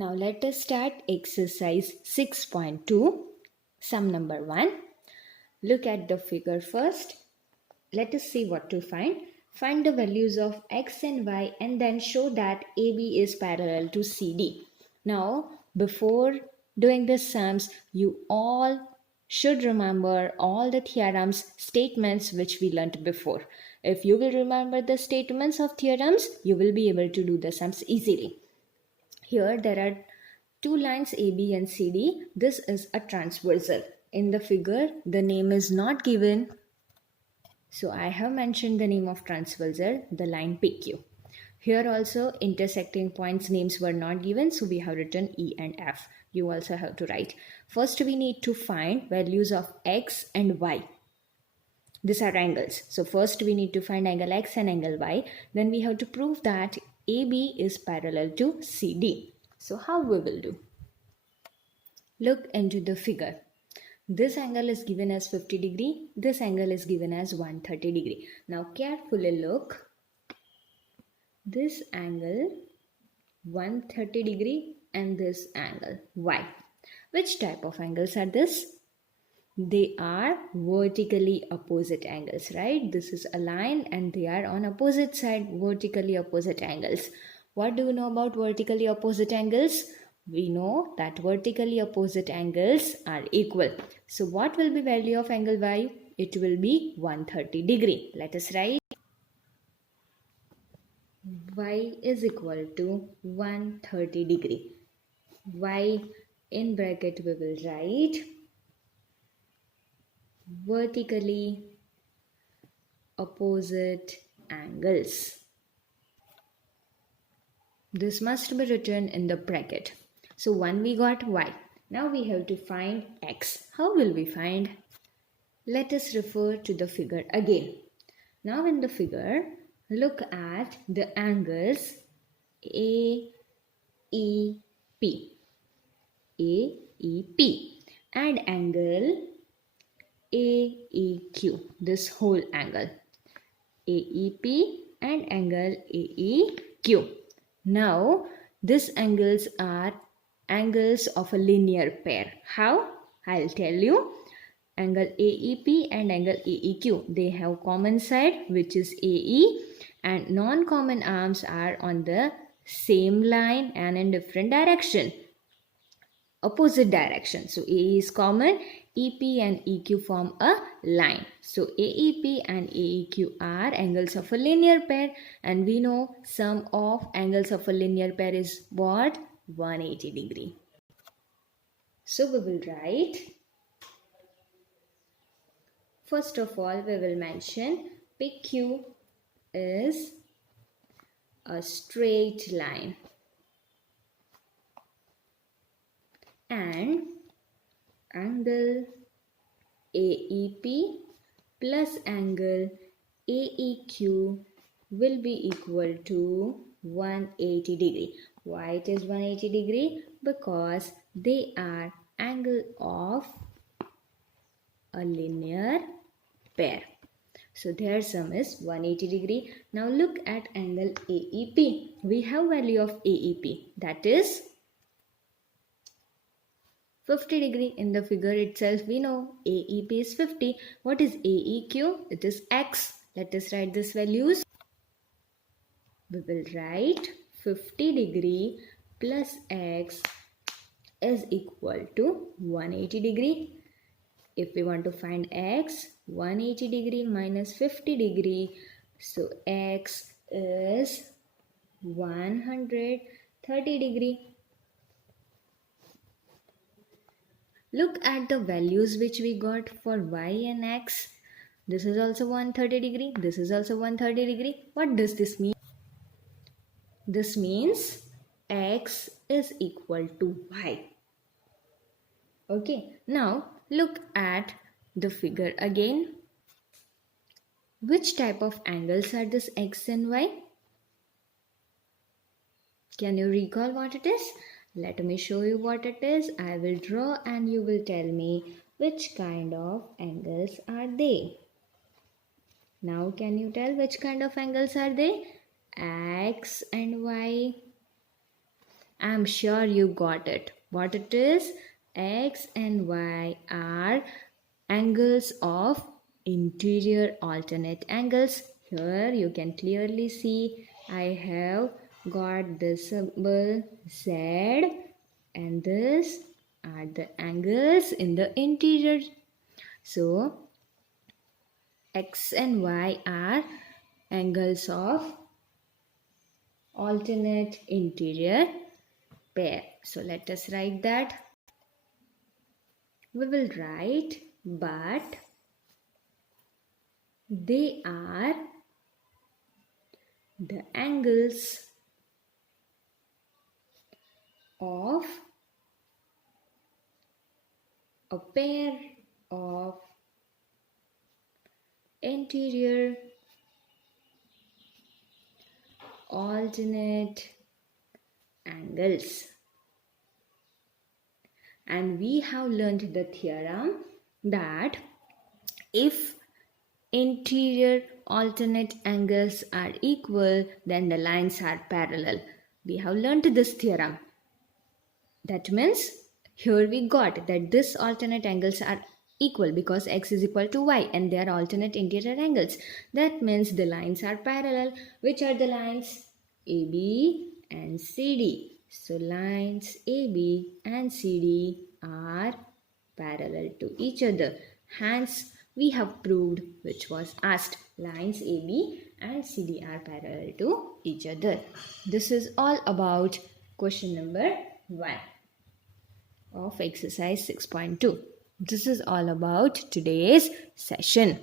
Now let us start exercise 6.2, sum number 1. Look at the figure first. Let us see what to find. Find the values of x and y and then show that AB is parallel to CD. Now, before doing the sums, you all should remember all the theorems, statements which we learnt before. If you will remember the statements of theorems, you will be able to do the sums easily. Here there are two lines AB and CD. This is a transversal. In the figure, the name is not given. So I have mentioned the name of transversal, the line PQ. Here also intersecting points names were not given, so we have written E and F. You also have to write. First we need to find values of X and Y. These are angles. So first we need to find angle X and angle Y. Then we have to prove that AB is parallel to CD. So how we will do? Look into the figure. This angle is given as 50 degree. This angle is given as 130 degree. Now carefully look. This angle 130 degree and this angle Y. Which type of angles are this? They are vertically opposite angles, right? This is a line and they are on opposite side, vertically opposite angles. What do you know about vertically opposite angles? We know that vertically opposite angles are equal. So what will be value of angle Y? It will be 130 degree. Let us write. Y is equal to 130 degree. Y in bracket we will write vertically opposite angles. This must be written in the bracket. So 1 we got Y. Now we have to find X. How will we find? Let us refer to the figure again. Now in the figure, look at the angles AEP. AEP and angle AEQ. This whole angle. AEP and angle AEQ. Now these angles are angles of a linear pair. How? I'll tell you. Angle AEP and angle AEQ, they have common side which is AE and non-common arms are on the same line and in different direction. Opposite direction. So AE is common, EP and EQ form a line. So AEP and AEQ are angles of a linear pair and we know sum of angles of a linear pair is what? 180 degree. So we will write. First of all, we will mention PQ is a straight line and angle AEP plus angle AEQ will be equal to 180 degree. Why it is 180 degree? Because they are angle of a linear pair. So their sum is 180 degree. Now look at angle AEP. We have value of AEP, that is 50 degree. In the figure itself we know AEP is 50. What is AEQ? It is X. Let us write these values. We will write 50 degree plus X is equal to 180 degree. If we want to find X, 180 degree minus 50 degree. So X is 130 degree. Look at the values which we got for Y and X. This is also 130 degree. This is also 130 degree. What does this mean? This means X is equal to Y. Okay, now look at the figure again. Which type of angles are this X and Y? Can you recall what it is? Let me show you what it is. I will draw and you will tell me which kind of angles are they. Now can you tell which kind of angles are they? X and Y. I'm sure you got it. What it is? X and Y are angles of interior alternate angles. Here you can clearly see I have got the symbol Z, and this are the angles in the interior. So X and Y are angles of alternate interior pair. So let us write that. We will write, but they are the angles of a pair of interior alternate angles. And we have learned the theorem that if interior alternate angles are equal, then the lines are parallel. We have learned this theorem. That means here we got that this alternate angles are equal because x is equal to y and they are alternate interior angles. That means the lines are parallel. Which are the lines? AB and CD. So lines AB and CD are parallel to each other. Hence, we have proved which was asked. Lines AB and CD are parallel to each other. This is all about question number 1 of exercise 6.2. This is all about today's session.